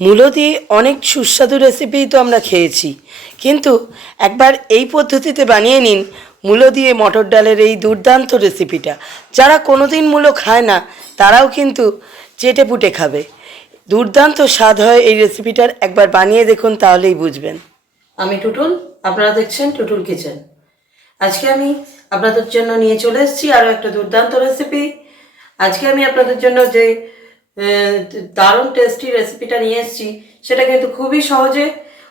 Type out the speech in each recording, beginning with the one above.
মূলো দিয়ে অনেক সুস্বাদু রেসিপিই তো আমরা খেয়েছি। কিন্তু একবার এই পদ্ধতিতে বানিয়ে নিন মূলো দিয়ে মটর ডালের এই দুর্দান্ত রেসিপিটা যারা কোনোদিন মূলো খায় না, তারাও কিন্তু চেটে পুটে খাবে। দুর্দান্ত স্বাদ হয় এই রেসিপিটার একবার বানিয়ে দেখুন, তাহলেই বুঝবেন। আমি টুটুল, আপনারা দেখছেন টুটুল কিচেন। আজকে আমি আপনাদের জন্য নিয়ে চলে এসেছি আরও একটা দুর্দান্ত রেসিপি আজকে আমি আপনাদের জন্য যে দারুণ টেস্টি রেসিপিটা নিয়ে এসেছি। সেটা কিন্তু খুবই সহজে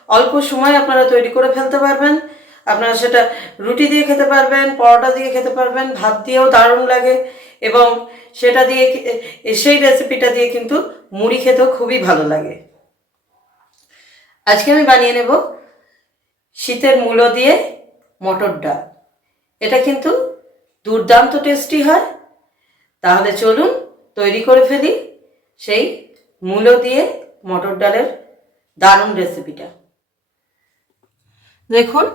অল্প সময় আপনারা তৈরি করে ফেলতে পারবেন। আপনারা সেটা রুটি দিয়ে খেতে পারবেন, পরোটা দিয়ে খেতে পারবেন, ভাত দিয়েও দারুণ লাগে এবং সেটা দিয়ে সেই রেসিপিটা দিয়ে কিন্তু মুড়ি খেতেও খুবই ভালো লাগে। আজকে আমি বানিয়ে নেব শীতের মূলো দিয়ে মটর ডাল। এটা কিন্তু দুর্দান্ত টেস্টি হয়। তাহলে চলুন তৈরি করে ফেলি। সেই মূলো দিয়ে মটর ডালের দারুণ রেসিপিটা দেখুন,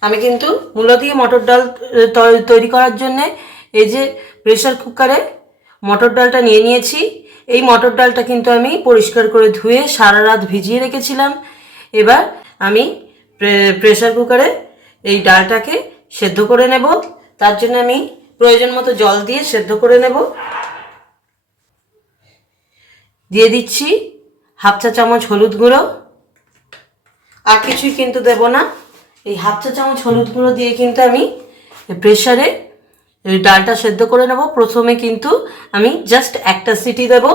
আমি কিন্তু মূলো দিয়ে মটর ডাল তৈরি করার জন্যে এই যে প্রেশার কুকারে মটর ডালটা নিয়ে নিয়েছি। এই মটর ডালটা কিন্তু আমি পরিষ্কার করে ধুয়ে সারা রাত ভিজিয়ে রেখেছিলাম। এবার আমি প্রে- প্রেশার কুকারে এই ডালটাকে সেদ্ধ করে নেব। তার জন্য আমি প্রয়োজন মতো জল দিয়ে সেদ্ধ করে নেব। দিয়ে দিচ্ছি হাফ চা চামচ হলুদ গুঁড়ো। আর কিছুই কিন্তু দেব না। এই হাফ চা চামচ হলুদ গুঁড়ো দিয়ে কিন্তু আমি প্রেশারে ডালটা সেদ্ধ করে নেব। প্রথমে কিন্তু আমি জাস্ট একটা সিটি দেব।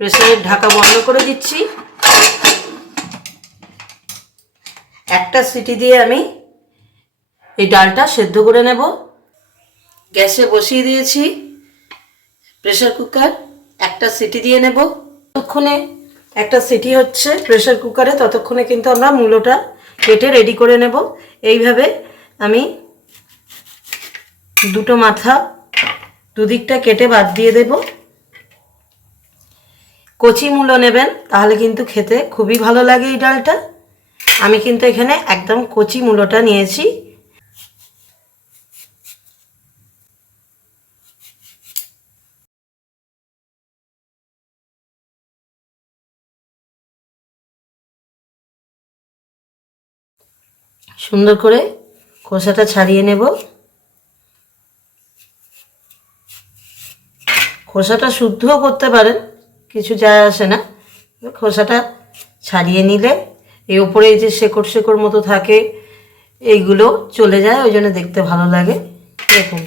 প্রেশারের ঢাকা বন্ধ করে দিচ্ছি। একটা সিটি দিয়ে আমি এই ডালটা সেদ্ধ করে নেব। গ্যাসে বসিয়ে দিয়েছি প্রেশার কুকার একটা সিটি দিয়ে নেব। ততক্ষণে একটা সিটি হচ্ছে প্রেশার কুকারে, ততক্ষণে কিন্তু আমরা মূলোটা কেটে রেডি করে নেব। এইভাবে আমি দুটো মাথা দুদিকটা কেটে বাদ দিয়ে দেব। কচি মূলো নেবেন, তাহলে কিন্তু খেতে খুবই ভালো লাগে এই ডালটা। আমি কিন্তু এখানে একদম কচি মূলোটা নিয়েছি। সুন্দর করে খোসাটা ছাড়িয়ে নেব। খোসাটা শুদ্ধও করতে পারেন, কিছু যায় আসে না। খোসাটা ছাড়িয়ে নিলে এই উপরে এই যে শেকড় শেকড় মতো থাকে, এইগুলো চলে যায়, ওই জন্য দেখতে ভালো লাগে। দেখুন,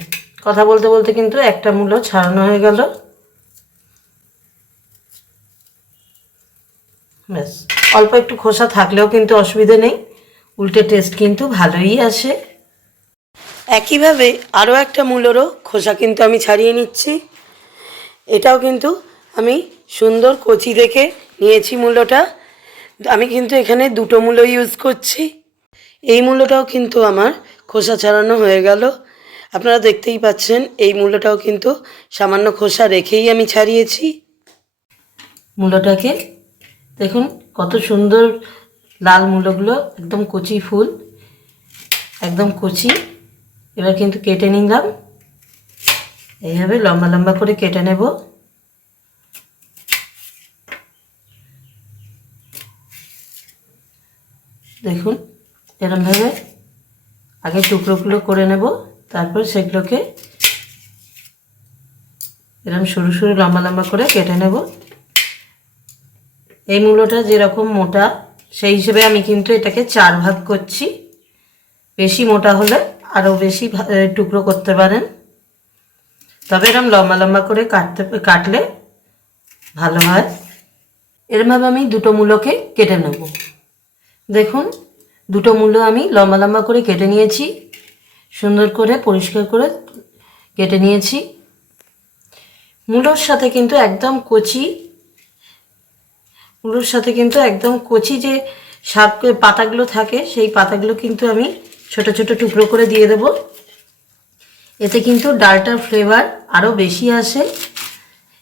কথা বলতে বলতে কিন্তু একটা মূল্য ছাড়ানো হয়ে গেল। ব্যাস, অল্প একটু খোসা থাকলেও কিন্তু অসুবিধে নেই। উল্টে টেস্ট কিন্তু ভালোই আসে। একইভাবে আরও একটা মূলেরও খোসা কিন্তু আমি ছাড়িয়ে নিচ্ছি। এটাও কিন্তু আমি সুন্দর কচি দেখে নিয়েছি মূল্যটা। আমি কিন্তু এখানে দুটো মূল্য ইউজ করছি। এই মূল্যটাও কিন্তু আমার খোসা ছাড়ানো হয়ে গেল। আপনারা দেখতেই পাচ্ছেন এই মূল্যটাও কিন্তু সামান্য খোসা রেখেই আমি ছাড়িয়েছি। মূলোটাকে দেখুন কত সুন্দর লাল মূলোগুলো একদম কচি ফুল, একদম কচি। এবার কিন্তু কেটে নিলাম। এইভাবে লম্বা লম্বা করে কেটে নেব। দেখুন, এরমভাবে আগে টুকরোগুলো করে নেব, তারপর সেগুলোকে এরম সরু সরু লম্বা লম্বা করে কেটে নেব। এই মূলোটা যেরকম মোটা সেই হিসেবে আমি কিন্তু এটাকে চার ভাগ করছি। বেশি মোটা হলে আরও বেশি টুকরো করতে পারেন। তবে এরম লম্বা লম্বা করে কাটতে, কাটলে ভালো হয়। এরমভাবে আমি দুটো মূলোকে কেটে নেব। দেখুন, দুটো মূল্য আমি লম্বা লম্বা করে কেটে নিয়েছি। সুন্দর করে, পরিষ্কার করে কেটে নিয়েছি। মূলোর সাথে কিন্তু একদম কচি মূলোর সাথে কিন্তু একদম কচি যে শাক পাতাগুলো থাকে, সেই পাতাগুলো কিন্তু আমি ছোট ছোট টুকরো করে দিয়ে দেব। এতে কিন্তু ডালটার ফ্লেভার আরও বেশি আসে।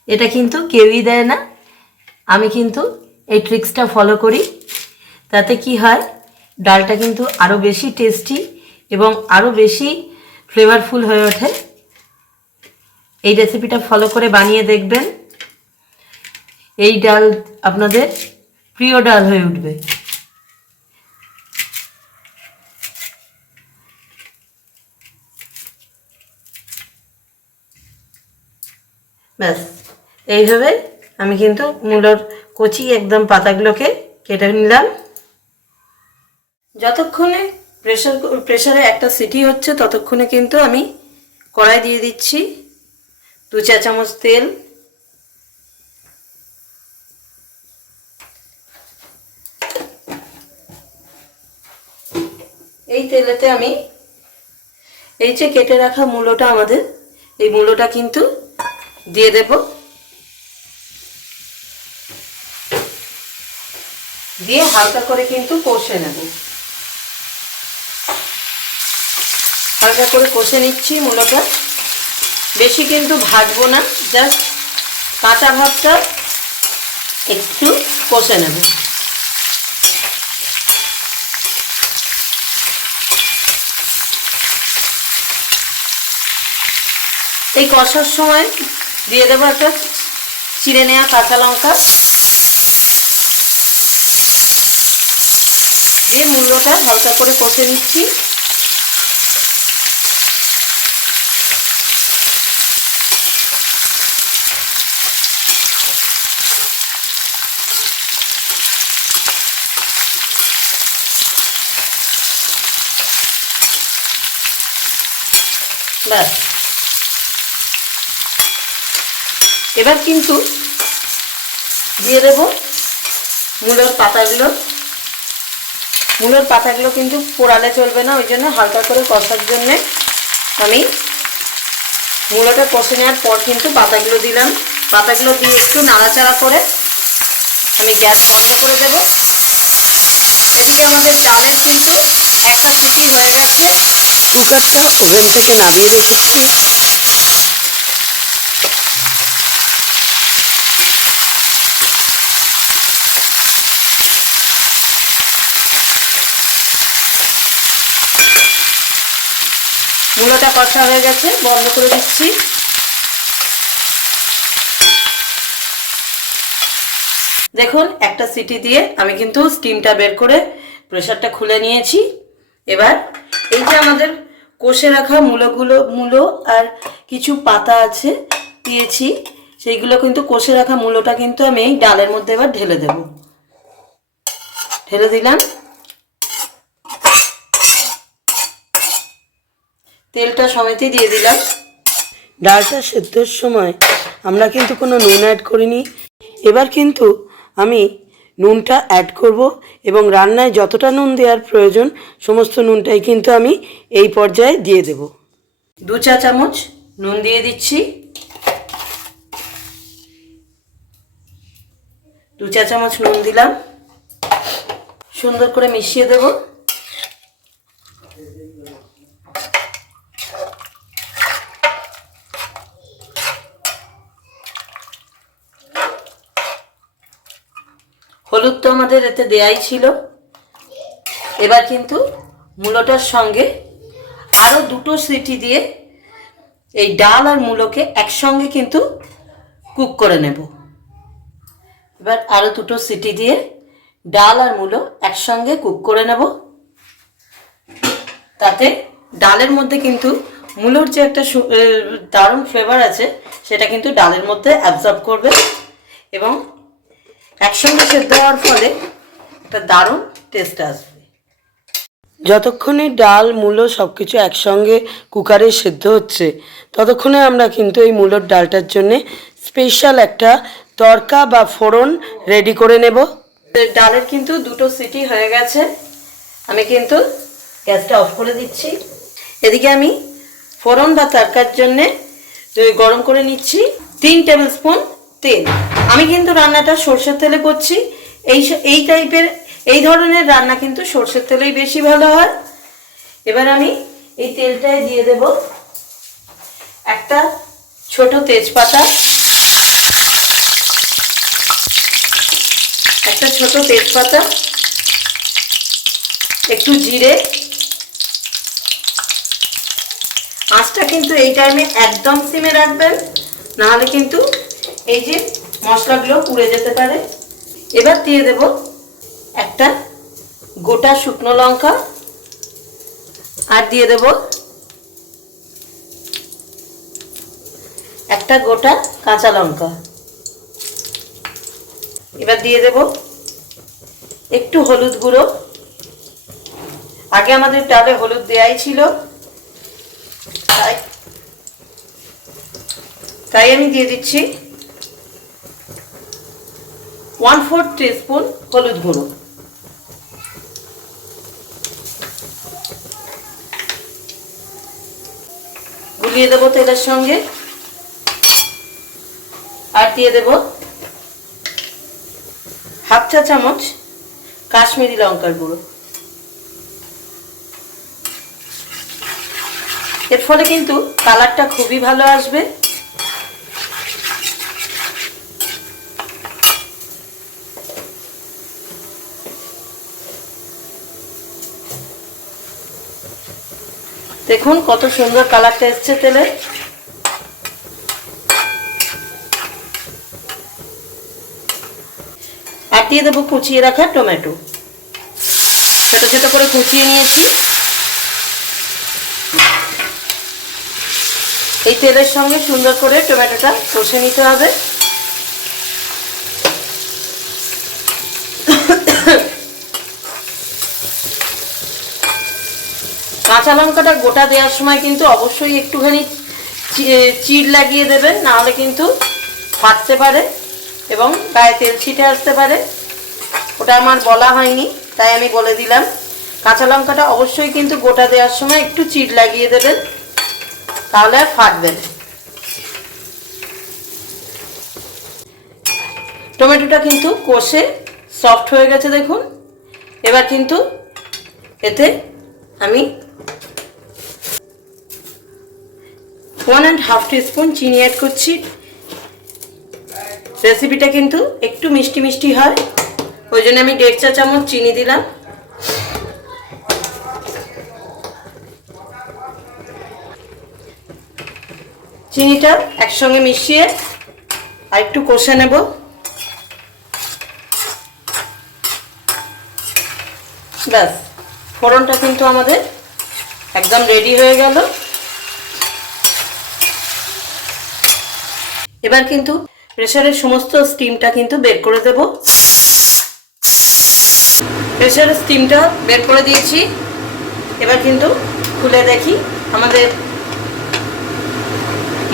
এটা কিন্তু কেউই দেয় না। আমি কিন্তু এই ট্রিক্সটা ফলো করি। তাতে কি হয়, ডালটা কিন্তু আরও বেশি টেস্টি এবং আরও বেশি ফ্লেভারফুল হয়ে ওঠে। এই রেসিপিটা ফলো করে বানিয়ে দেখবেন। এই ডাল আপনাদের প্রিয় ডাল হয়ে উঠবে। ব্যাস, এইভাবে আমি কিন্তু মূলোর কচি একদম পাতাগুলোকে কেটে নিলাম। যতক্ষণে প্রেশার প্রেশারে একটা সিটি হচ্ছে, ততক্ষণে কিন্তু আমি কড়াই দিয়ে দিচ্ছি। দু চা চামচ তেল এই তেলেতে আমি এই যে কেটে রাখা মূলোটা আমাদের, এই মূলোটা কিন্তু দিয়ে দেব। দিয়ে হালকা করে কিন্তু কষে নেব। হালকা করে কষে নিচ্ছি মূলোটা। বেশি কিন্তু ভাজবো না, জাস্ট কাঁচা ভাতটা একটু কষে নেব। এই কষার সময় দিয়ে দেবো একটা চিড়ে নেওয়া কাঁচা লঙ্কা। দিয়ে মূল্যটা হালকা করে কষে নিচ্ছি। ব্যাস। এবার কিন্তু দিয়ে দেব মূলের পাতাগুলো। মূলের পাতাগুলো কিন্তু পোড়ালে চলবে না, ওই জন্য হালকা করে কষার জন্যে আমি মূলোটা কষে নেওয়ার পর কিন্তু পাতাগুলো দিলাম। পাতাগুলো দিয়ে একটু নাড়াচাড়া করে আমি গ্যাস বন্ধ করে দেব। এদিকে আমাদের ডালের কিন্তু একটা সিটি হয়ে গেছে। কুকারটা ওভেন থেকে নামিয়ে রেখেছি। মূলোটা কষা হয়ে গেছে, বন্ধ করে দিচ্ছি। দেখুন, একটা সিটি দিয়ে আমি কিন্তু স্টিমটা বের করে প্রেশারটা খুলে নিয়েছি। এবার এই যে আমাদের কষে রাখা মূলোগুলো, মূলো আর কিছু পাতা আছে, দিয়েছি। সেইগুলো কিন্তু কষে রাখা মূলোটা কিন্তু আমি এই ডালের মধ্যে এবার ঢেলে দেব। ঢেলে দিলাম। তেলটা সমেতই দিয়ে দিলাম। ডালটা সেদ্ধর সময় আমরা কিন্তু কোনো নুন অ্যাড করিনি। এবার কিন্তু আমি নুনটা অ্যাড করব এবং রান্নায় যতটা নুন দেওয়ার প্রয়োজন সমস্ত নুনটাই কিন্তু আমি এই পর্যায়ে দিয়ে দেব। দু চা চামচ নুন দিয়ে দিচ্ছি। দু চা চামচ নুন দিলাম। সুন্দর করে মিশিয়ে দেবো। হলুদ তো আমাদের এতে দেয়াই ছিল। এবার কিন্তু মূলোটার সঙ্গে আরও দুটো সিটি দিয়ে এই ডাল আর মূলোকে একসঙ্গে কিন্তু কুক করে নেব। এবার আরও দুটো সিটি দিয়ে ডাল আর মূলো একসঙ্গে কুক করে নেব। তাতে ডালের মধ্যে কিন্তু মূলোর যে একটা দারুণ ফ্লেভার আছে, সেটা কিন্তু ডালের মধ্যে অ্যাবজর্ব করবে এবং একসঙ্গে সেদ্ধ হওয়ার ফলে একটা দারুণ টেস্ট আসবে। যতক্ষণে ডাল মূলো সব কিছু একসঙ্গে কুকারে সেদ্ধ হচ্ছে ততক্ষণে আমরা কিন্তু এই মূলোর ডালটার জন্যে স্পেশাল একটা তরকা বা ফোড়ন রেডি করে নেব। ডালের কিন্তু দুটো সিটি হয়ে গেছে। আমি কিন্তু গ্যাসটা অফ করে দিচ্ছি। এদিকে আমি ফোড়ন বা তরকার জন্যে গরম করে নিচ্ছি। তিন টেবিল স্পুন তেল। আমি কিন্তু রান্নাটা সর্ষের তেলে করছি। এই এই টাইপের এই ধরনের রান্না কিন্তু সর্ষের তেলেই বেশি ভালো হয়। এবার আমি এই তেলটায় দিয়ে দেব একটা ছোট তেজপাতা। একটা ছোট তেজপাতা। একটু জিরে। আঁচটা কিন্তু এই টাইমে একদম সিমে রাখবেন, নাহলে কিন্তু এই যে মশলাগুলো পুড়ে যেতে পারে। এবার দিয়ে দেব একটা গোটা শুকনো লঙ্কা আর দিয়ে দেব একটা গোটা কাঁচা লঙ্কা। এবার দিয়ে দেব একটু হলুদ গুঁড়ো। আগে আমাদের ডালে হলুদ দেয়াই ছিল। তাই তাই আমি দিয়ে দিচ্ছি। ওয়ান ফোর্থ টিস্পুন হলুদ গুঁড়ো। গুলিয়ে দেবো তেলের সঙ্গে। আর দিয়ে দেব হাফ চা চামচ কাশ্মীরি লঙ্কার গুঁড়ো। এর ফলে কিন্তু কালারটা খুবই ভালো আসবে। দেখুন কত সুন্দর কালারটা এসছে তেলে। আর দিয়ে দেবো কুচিয়ে রাখা টমেটো। ছোটো ছোটো করে কুচিয়ে নিয়েছি। এই তেলের সঙ্গে সুন্দর করে টমেটোটা কষে নিতে হবে। কাঁচা লঙ্কাটা গোটা দেওয়ার সময় কিন্তু অবশ্যই একটুখানি চিড় লাগিয়ে দেবেন, নাহলে কিন্তু ফাটতে পারে এবং গায়ে তেল ছিটে আসতে পারে। ওটা আমার বলা হয়নি, তাই আমি বলে দিলাম। কাঁচা লঙ্কাটা অবশ্যই কিন্তু গোটা দেওয়ার সময় একটু চিড় লাগিয়ে দেবেন, তাহলে আর ফাটবে না। টমেটোটা কিন্তু কষে সফট হয়ে গেছে দেখুন। এবার কিন্তু এতে আমি ওয়ান অ্যান্ড হাফ স্পুন চিনি অ্যাড করছি। রেসিপিটা কিন্তু একটু মিষ্টি মিষ্টি হয়। ওই জন্য আমি দেড় চা চামচ চিনি দিলাম। চিনিটা একসঙ্গে মিশিয়ে আর একটু কষে নেব। ব্যাস, ফোড়নটা কিন্তু আমাদের একদম রেডি হয়ে গেল। এবার কিন্তু প্রেশারের সমস্ত স্টিমটা কিন্তু বের করে দেব। প্রেশারের স্টিমটা বের করে দিয়েছি। এবার কিন্তু খুলে দেখি আমাদের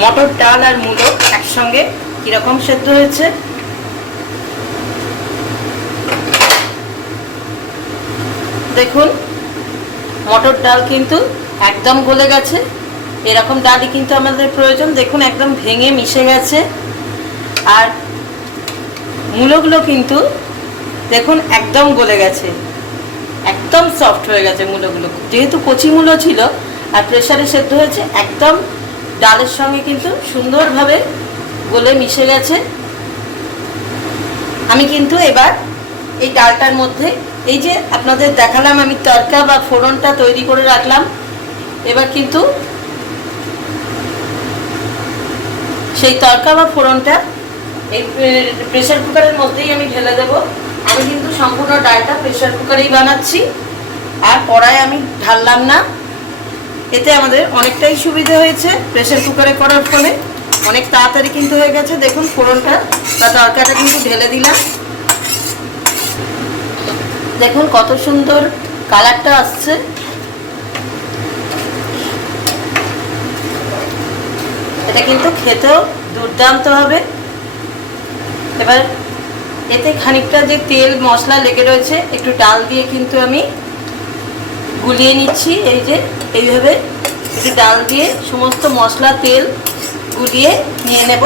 মটর ডাল আর মূলো একসঙ্গে কীরকম সেদ্ধ হয়েছে। দেখুন, মটর ডাল কিন্তু একদম গলে গেছে। এরকম ডালই কিন্তু আমাদের প্রয়োজন। দেখুন, একদম ভেঙে মিশে গেছে। আর মূলোগুলো কিন্তু, দেখুন, একদম গলে গেছে। একদম সফট হয়ে গেছে মূলোগুলো যেহেতু কচি মূলো ছিল আর প্রেশারে সেদ্ধ হয়েছে, একদম ডালের সঙ্গে কিন্তু সুন্দরভাবে গলে মিশে গেছে। আমি কিন্তু এবার এই ডালটার মধ্যে, এই যে আপনাদের দেখালাম আমি তরকা বা ফোড়নটা তৈরি করে রাখলাম। এবার কিন্তু সেই তরকা বা ফোড়নটা এই প্রেশার কুকারের মধ্যেই আমি ঢেলে দেব। আমি কিন্তু সম্পূর্ণ ডালটা প্রেশার কুকারেই বানাচ্ছি। আর কড়াই আমি ঢাললাম না। এতে আমাদের অনেকটাই সুবিধা হয়েছে প্রেশার কুকারে করার ফলে। অনেক তাড়াতাড়ি কিন্তু হয়ে গেছে। দেখুন ফোড়নটা বা তরকাটা কিন্তু ঢেলে দিলাম। দেখুন কত সুন্দর কালারটা আসছে। এটা কিন্তু খেতেও দুর্দান্ত হবে। এবার এতে খানিকটা যে তেল, মশলা লেগে রয়েছে, একটু ডাল দিয়ে কিন্তু আমি গুলিয়ে নিচ্ছি। এই যে, এইভাবে একটু ডাল দিয়ে সমস্ত মশলা, তেল গুলিয়ে নিয়ে নেব।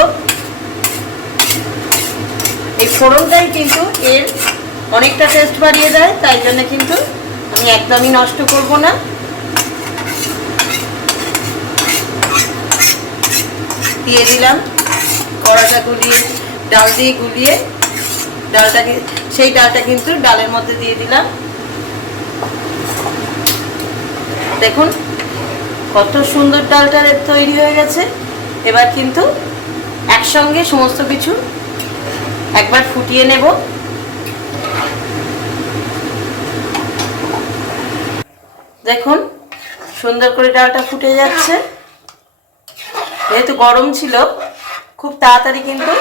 এই ফোড়নটাই কিন্তু এর অনেকটা টেস্ট বাড়িয়ে দেয়, তাই জন্য কিন্তু আমি একদমই নষ্ট করব না। দিয়ে দিলাম। কড়াটা গুলিয়ে, ডাল দিয়ে গুলিয়ে, ডালটাকে সেই ডালটা কিন্তু ডালের মধ্যে দিয়ে দিলাম। দেখুন, কত সুন্দর ডালটা তৈরি হয়ে গেছে। এবার কিন্তু একসঙ্গে সমস্ত কিছু একবার ফুটিয়ে নেব। দেখুন, সুন্দর করে ডালটা ফুটে যাচ্ছে। যেহেতু গরম ছিল, খুব তাড়াতাড়ি কিন্তু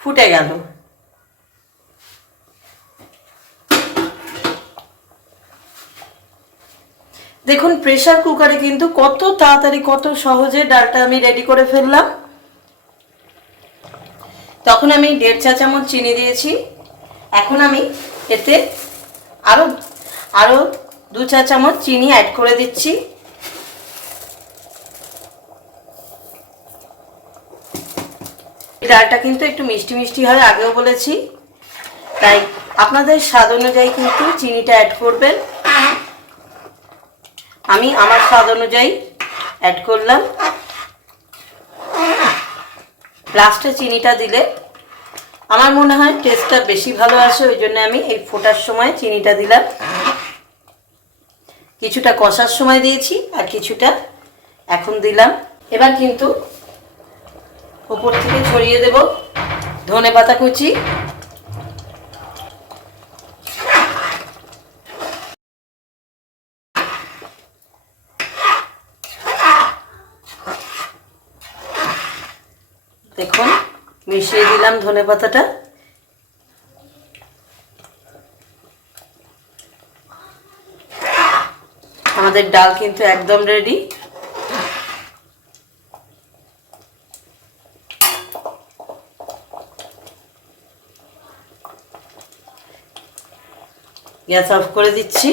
ফুটে গেল। দেখুন প্রেসার কুকারে কিন্তু কত তাড়াতাড়ি, কত সহজে ডালটা আমি রেডি করে ফেললাম। তখন আমি দেড় চা চামচ চিনি দিয়েছি। এখন আমি এতে আরও আরও দু চা চামচ চিনি অ্যাড করে দিচ্ছি। ডালটা কিন্তু একটু মিষ্টি মিষ্টি হয়, আগেও বলেছি। তাই আপনাদের স্বাদ অনুযায়ী কিন্তু চিনিটা অ্যাড করবেন। আমি আমার স্বাদ অনুযায়ী অ্যাড করলাম। লাস্টে চিনিটা দিলে আমার মনে হয় টেস্টটা বেশি ভালো আসে, ওই জন্য আমি এই ফোটার সময় চিনিটা দিলাম। কিছুটা কষার সময় দিয়েছি আর কিছুটা এখন দিলাম। এবার কিন্তু ওপর থেকে ছড়িয়ে দেব। ধনে পাতা কুচি। দেখুন, মিশিয়ে দিলাম ধনে পাতাটা। আমাদের ডাল কিন্তু একদম রেডি গ্যাস অফ করে দিচ্ছি।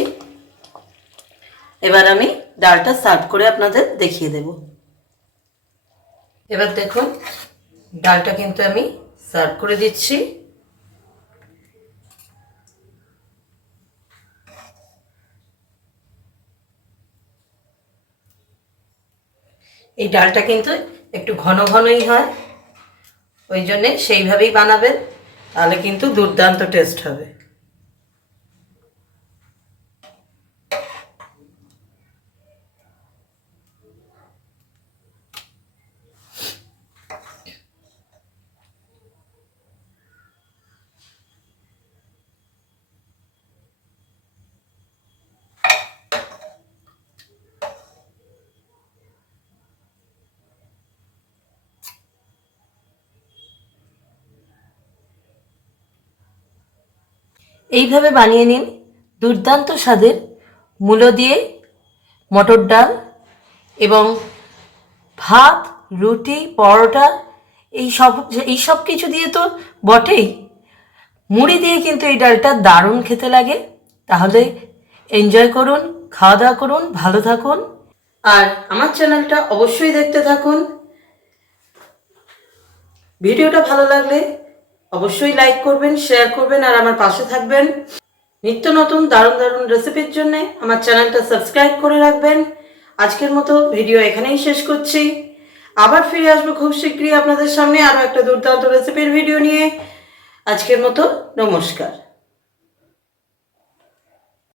এবার আমি ডালটা সার্ভ করে আপনাদের দেখিয়ে দেব। এবার দেখুন, ডালটা কিন্তু আমি সার্ভ করে দিচ্ছি। এই ডালটা কিন্তু একটু ঘন ঘনই হয়, ওই জন্যে সেইভাবেই বানাবেন, তাহলে কিন্তু দুর্দান্ত টেস্ট হবে। এইভাবে বানিয়ে নিন। দুর্দান্ত স্বাদের মূলো দিয়ে মটর ডাল এবং ভাত, রুটি, পরোটা, এই সব এই সব কিছু দিয়ে তো বটেই। মুড়ি দিয়ে কিন্তু এই ডালটা দারুণ খেতে লাগে। তাহলে এনজয় করুন, খাওয়া দাওয়া করুন, ভালো থাকুন। আর আমার চ্যানেলটা অবশ্যই দেখতে থাকুন। ভিডিওটা ভালো লাগলে অবশ্যই লাইক করবেন শেয়ার করবেন, আর আমার পাশে থাকবেন। নিত্য নতুন দারুণ দারুণ রেসিপির জন্য আমার চ্যানেলটা সাবস্ক্রাইব করে রাখবেন। আজকের মতো ভিডিও এখানেই শেষ করছি। আবার ফিরে আসব খুব শীঘ্রই আপনাদের সামনে আরও একটা দুর্দান্ত রেসিপির ভিডিও নিয়ে। আজকের মতো নমস্কার।